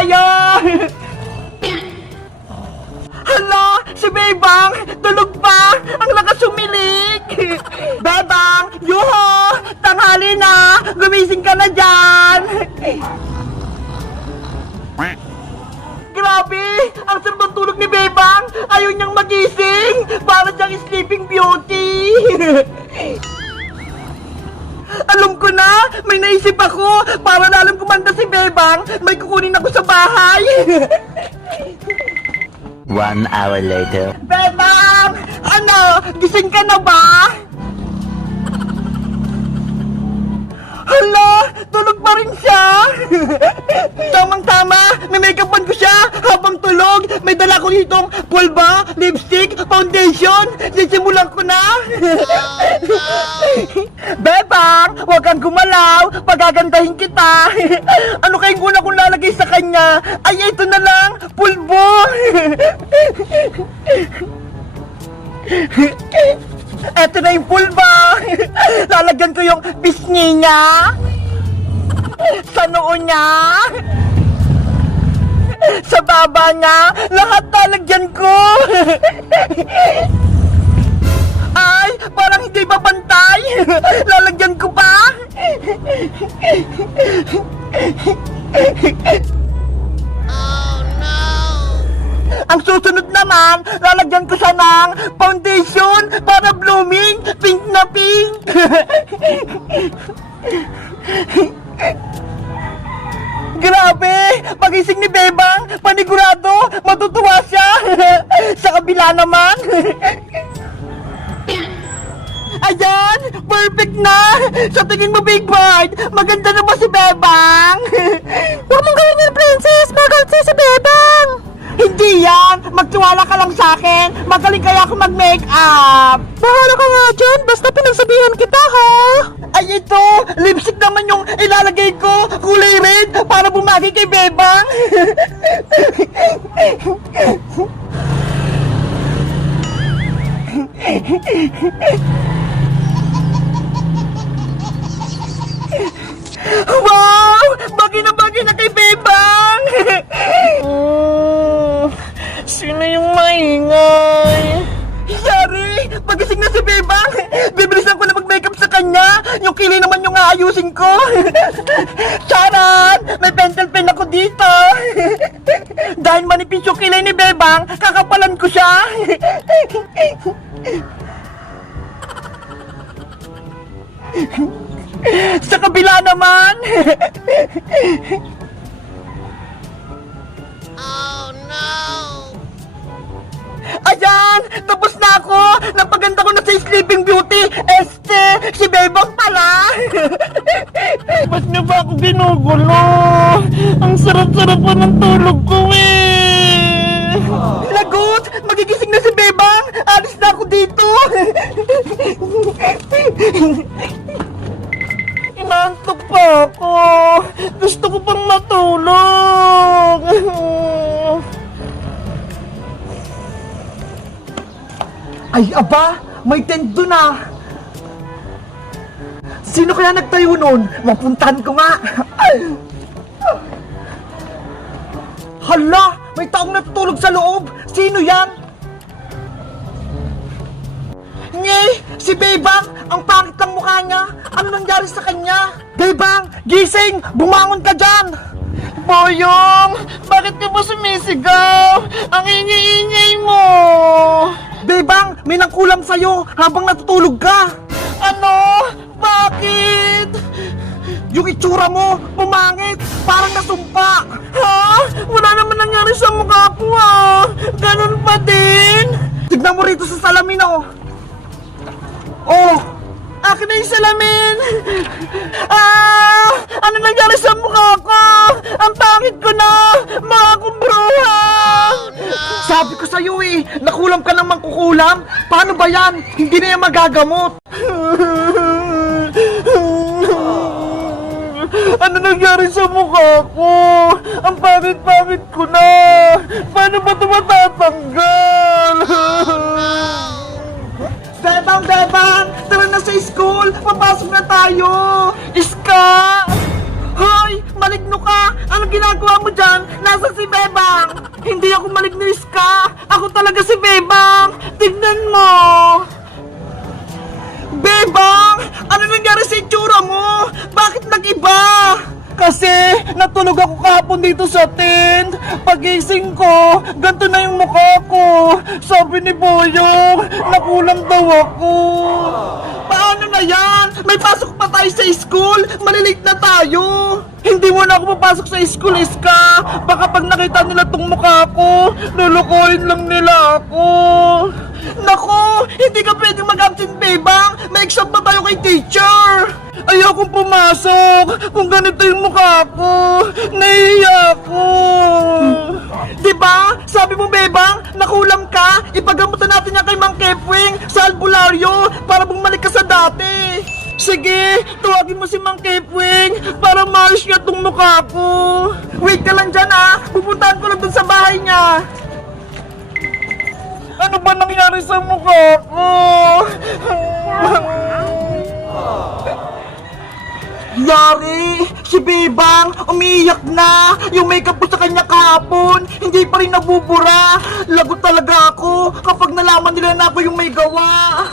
tayo! Hala! Si Bebang! Tulog pa! Ang lakas sumilik! Bebang! Yuho! Tanghali na! Gumising ka na dyan! Grabe! Ang sarap ng tulog ni Bebang! Ayaw niyang magising! Para siyang sleeping beauty! Alam ko na! May naisip ako! Para lalong kumanda si Bebang, may kukunin ako sa bahay! One hour later. Bebang! Ano? Gising ka na ba? Hala! Tulog pa rin siya! Tamang-tama! May habang tulog! Ko ditong pulba, lipstick, foundation! Sisimulan ko na! Bebang! Huwag kang gumalaw! Pagagandahin kita! ano kayong una kong lalagay sa kanya? Ay, ito na lang! Pulbo! Eto na yung pulba! Lalagyan ko yung pisngi niya! Sa noo niya! Sa baba niya! Lahat lalagyan ko! Ay! Parang hindi babantay! Lalagyan ko pa! Ang susunod naman, lalagyan ko siya ng foundation para blooming, pink na pink. Grabe! Pagising ni Bebang, panigurado, matutuwa siya. Sa kabila naman. Ayan! Perfect na! Sa tingin mo, Big Bird, maganda na ba si Bebang? Huwag mong gawin yan, Princess! Magalit si Bebang! Hindi yan! Magtiwala ka lang sa akin! Magaling kaya ako mag-makeup! Bahala ka nga dyan! Basta pinagsabihan kita, ha? Ay, ito! Lipstick naman yung ilalagay ko! Kulay red! Para bumagi kay Bebang! Wow! Bagay na bagay na kay Bebang! mm, sino yung maingay? Yung aayusin ko! Charan! May pentel pen ako dito! Dahil manipis yung kilay ni Bebang, kakapalan ko siya! Sa kabila naman! Ayan! Tapos na ako! Napaganda ko na sa Sleeping Beauty! Este! Si Bebang pala! Ba't niyo ba ako ginugulo? Ang sarap-sarap pa ng tulog ko eh! Lagot! Magigising na si Bebang! Alis na ako dito! Inaantok pa ako! Gusto ko pang matulog! Ay, aba! May tent doon ah! Sino kaya nagtayo nun? Mapuntahan ko nga! Hala! May taong natutulog sa loob! Sino yan? Nye! Si Bebang! Ang pangit ng mukha niya! Ano nangyari sa kanya? Bebang! Gising! Bumangon ka dyan! Boyong! Bakit ka ba sumisigaw? Ang ingay-ingay mo! Bebang! May nangkulam sa'yo habang natutulog ka! Ano? Bakit? Yung itsura mo, pumangit, parang nasumpa. Ha? Wala naman nangyari sa mukha ko ah. Ganun pa din. Tignan mo rito sa salamin oh. Oh, akin na yung salamin. Ah, ano nangyari sa mukha ko? Ang pangit ko na, mga kumbruha. Sabi ko sa'yo eh, nakulam ka ng mangkukulam. Paano ba yan? Hindi na yan magagamot. Ano nangyari sa mukha ko? Ang pangit-pangit ko na! Paano ba ito matatanggal? Bebang, Bebang! Tara na sa school! Papasok na tayo! Iska! Hoy! Maligno ka! Anong ginagawa mo dyan? Nasaan si Bebang? Hindi ako maligno, Iska! Ako talaga si Bebang! Tignan mo! Bebang! Ano nangyari sa itsura mo? Bakit nag-iba? Kasi natulog ako kahapon dito sa tent. Pagising ko, ganito na yung mukha ko. Sabi ni Boyong, nakulang daw ako. Paano yan? May pasok pa tayo sa school. Malilate na tayo. Hindi mo na ako papasok sa school, Iska. Baka pag nakita nila tong mukha ko, lulukoyin lang nila ako. Nako, hindi ka pwedeng mag-absent, Bebang. May exam pa tayo kay teacher. Ayokong pumasok kung ganito yung mukha ko. Nahiya ko. Diba? Sabi mo, Bebang, nakulam ka. Ipagamutan natin yan kay Mang Kepwing sa albularyo para bumalik dati. Sige, tawagin mo si Mang Kepwing para maayos niya tong mukha ko. Wait ka lang dyan ah. Pupuntahan ko lang dun sa bahay niya. Ano ba nangyari sa mukha ko? Yari! Si Bebang umiiyak na! Yung makeup ko sa kanya kahapon, hindi pa rin nabubura! Lagot talaga ako kapag nalaman nila na ako yung may gawa!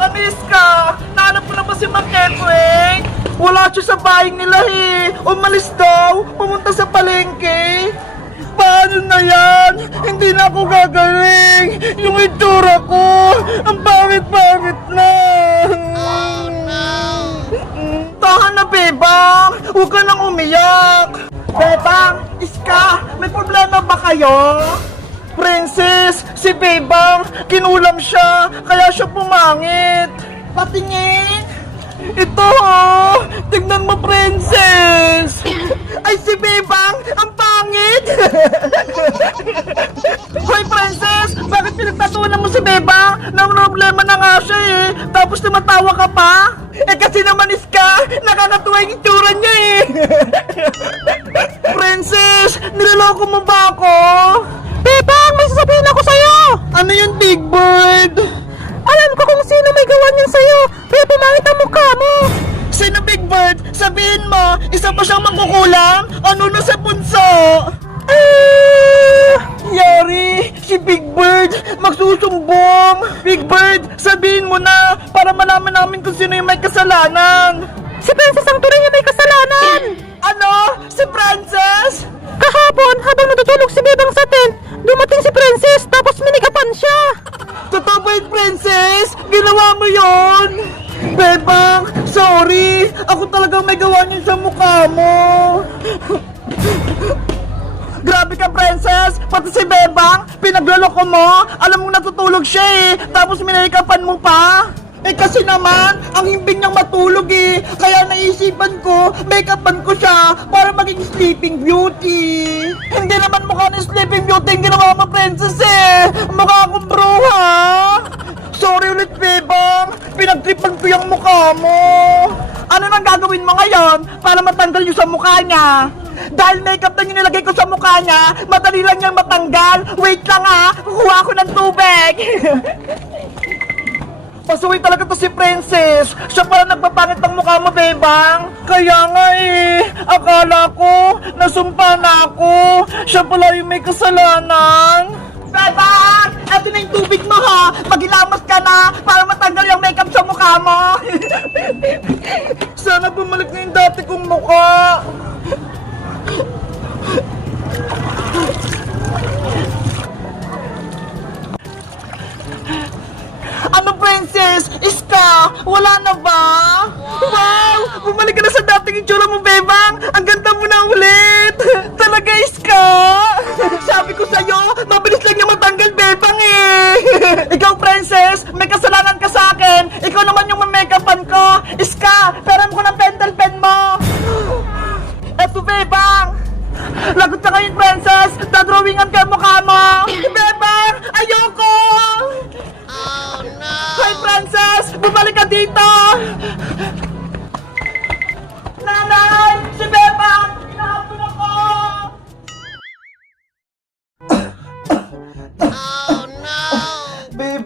Anis ka! Nahanap ko na ba si Maketweng? Wala siya sa bahay nila eh! Umalis daw! Pumunta sa palengke! Paano na yan? Hindi na ako gagaling! Yung itsura ko! Ang pangit-pangit na! Oh no! Tahan na, Bebang! Huwag ka nang umiyak! Bebang! Iska! May problema ba kayo? Princess! Si Bebang! Kinulam siya! Kaya siya pumangit! Patingin! Ito oh! Tignan mo, Princess! Ay, si Bebang! Ang pangit! Hoy, Princess! Bakit pinagtatunan mo si Bebang? Na problema na nga siya eh! Tapos tumatawa ka pa? Eh kasi naman iska! Nakakatuwa yung itsura niya eh! Princess! Niloloko mo ba ako? Bebang! May sasabihin ako sa'yo! Ano yun, Big Bird? Alam ko kung sino may gawa niyan sa'yo! Pero pumangit ang mukha mo! Sino Big Bird? Sabihin mo, isa pa siyang mangkukulam? Ano na sa punso? Ah! Yari! Si Big Bird! Magsusumbong! Big Bird, sabihin mo na para malaman namin kung sino yung may kasalanan! Si Princess ang tunay niya may kasalanan! Ano? Si Princess? Kahapon, habang natutulog si Bebang sa tent, dumating si Princess tapos minigapan siya! Totoo ba yun, Princess? Ginawa mo yon? Bebang, sorry! Ako talagang may gawa niyo sa mukha mo! Grabe ka, princess! Pati si Bebang, pinagloloko mo! Alam mong natutulog siya eh! Tapos minikapan mo pa! Eh kasi naman, ang himbing niyang matulog eh! Kaya naisipan ko, make-upan ko siya para maging sleeping beauty! Hindi naman mukha ng sleeping beauty yung ginawa mo, princess eh! Mukha akong bruha! Sorry ulit, Bebang! Pinagtripan ko yung mukha mo! Ano nang gagawin mo ngayon para matanggal yung sa mukha niya? Dahil makeup na nilagay ko sa mukha niya, madali lang niyang matanggal. Wait lang ha, kukuha ako ng tubig. Pasuwi talaga to si Princess. Siya pala nagpapangit ng mukha mo, Bebang. Kaya nga eh, akala ko, nasumpa na ako. Siya pala yung may kasalanan. Bebang! Ito na yung tubig mo ha! Magilamos ka na para matanggal yung makeup sa mukha mo! Sana bumalik na yung dati kong mukha! Iska? Wala na ba? Wow! Bumalik ka na sa dating itsura mo, Bebang! Ang ganda mo na ulit! Talaga, Iska? Sabi ko sa'yo, mabilis lang niya matanggal, Bebang eh! Ikaw, Princess,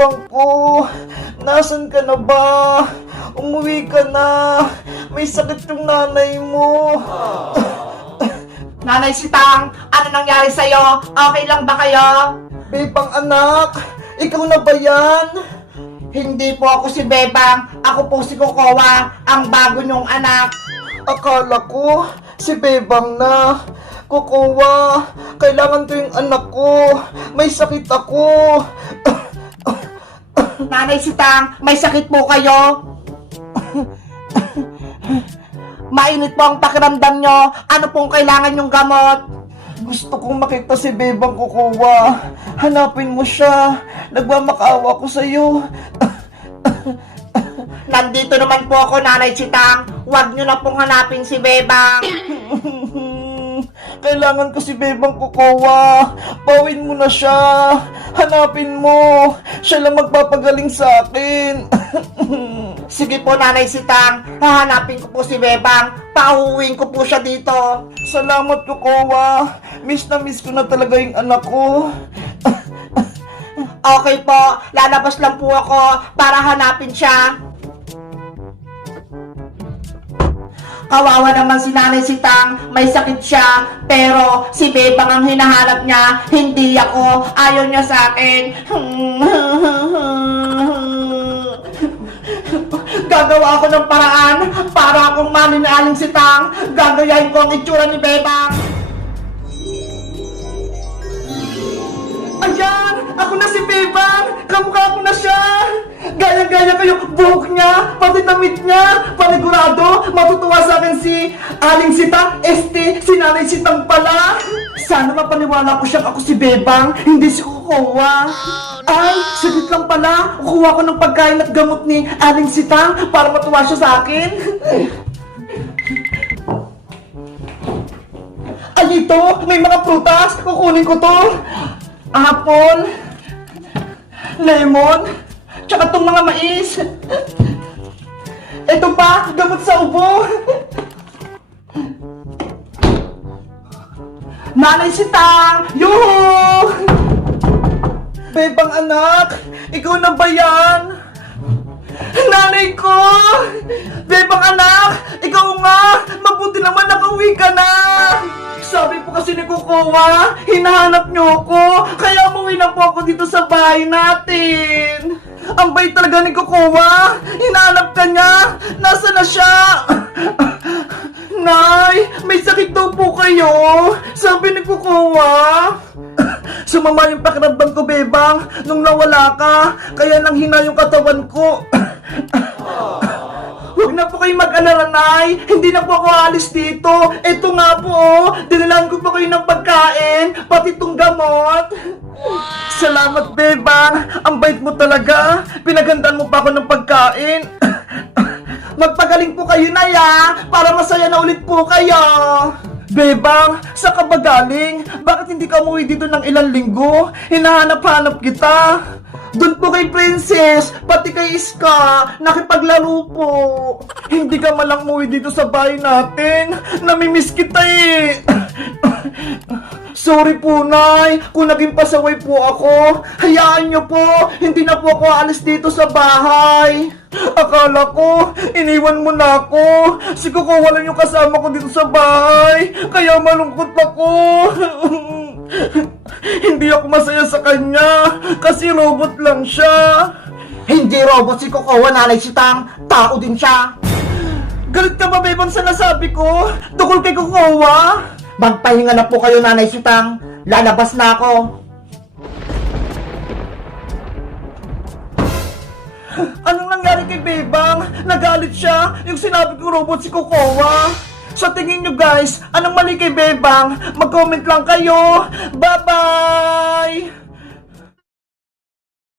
Ko! Nasaan ka na ba? Umuwi ka na. May sakit yung nanay mo. Nanay Sitang, ano nangyari sa'yo? Okay lang ba kayo? Bebang anak, ikaw na ba yan? Hindi po ako si Bebang, ako po si Kokowa, ang bago niyong anak. Akala ko, si Bebang na. Kukuha, kailangan ko yung anak ko. May sakit ako. Nanay Sitang, may sakit po kayo? Mainit po ang pakiramdam nyo. Ano pong kailangan yung gamot? Gusto kong makita si Bebang kukuha. Hanapin mo siya. Nagmamakaawa ko sa'yo. Nandito naman po ako, Nanay Sitang. Huwag nyo na pong hanapin si Bebang. Kailangan ko si Bebang kukuha. Pawin mo na siya. Hanapin mo. Siya lang magpapagaling sa akin. Sige po, Nanay Sitang. Hahanapin ko po si Bebang. Pauwiin ko po siya dito. Salamat kukuha. Miss na miss ko na talaga yung anak ko. Okay po, lalabas lang po ako para hanapin siya. Kawawa naman si Nanay Sitang, may sakit siya, pero si Bebang ang hinahanap niya, hindi ako, ayaw niya sa akin. Gagawa ako ng paraan para akong mani ni Aling Sitang, gagayahin ko ang itsura ni Bebang. Ayan! Ako na si Bebang! Kamukha ko na siya! Niya, pati damit niya, panigurado, matutuwa sa akin si Aling Sitang, este, si Nanay Sitang pala! Sana mapaniwala ko siyang ako si Bebang, hindi si Kukuha. Ay, saglit lang pala, kukuha ko ng pagkain at gamot ni Aling Sitang para matuwa siya sa akin. Ay, ito! May mga prutas! Kukunin ko to! Apple! Lemon! Tsaka itong mga mais! Ito pa! Gamot sa ubo! Nanay si Tang! Yuhu! Bebang anak! Ikaw na ba yan? Nanay ko! Bebang anak! Ikaw nga! Mabuti naman nakauwi ka na! Sabi po kasi ni Kukuha, hinahanap niyo ako, kaya umuwi lang po ako dito sa bahay natin. Ang bait talaga ni Kukuha, hinahanap ka niya, nasa na siya? Nay, may sakit daw po kayo, sabi ni Kukuha. Sumama yung pakiramdam ko, Bebang, nung nawala ka, kaya nang hina yung katawan ko. Huwag na po kayo mag-alala, Nay. Hindi na po ako alis dito. Ito nga po, oh. Dinilan ko pa kayo ng pagkain, pati itong gamot. Salamat, Bebang. Ang bait mo talaga. Pinagandaan mo pa ako ng pagkain. Magpagaling po kayo, Nay, ah, para masaya na ulit po kayo. Bebang, sa ka ba galing? Bakit hindi ka umuwi dito ng ilang linggo? Hinahanap-hanap kita. Doon po kay Princess, pati kay Iska, nakipaglaro po. Hindi ka malang umuwi dito sa bahay natin. Namimiss kita eh. Sorry po, Nay, kung naging pasaway po ako. Hayaan niyo po, hindi na po ako alis dito sa bahay. Akala ko, iniwan mo na ako. Si Coco wala yung kasama ko dito sa bahay. Kaya malungkot ako. hindi ako masaya sa kanya. Kasi robot lang siya. Hindi robot si Kokowa, Nanay Sitang, tao din siya. Galit ka ba, Bebang, sa nasabi ko? Tukol kay Kukowa? Magpahinga na po kayo, Nanay Sitang. Lalabas na ako. Anong nangyari kay Bebang? Nagalit siya yung sinabi ko robot si Kokowa. Sa tingin nyo guys, anong mali kay Bebang? Mag-comment lang kayo. Bye-bye!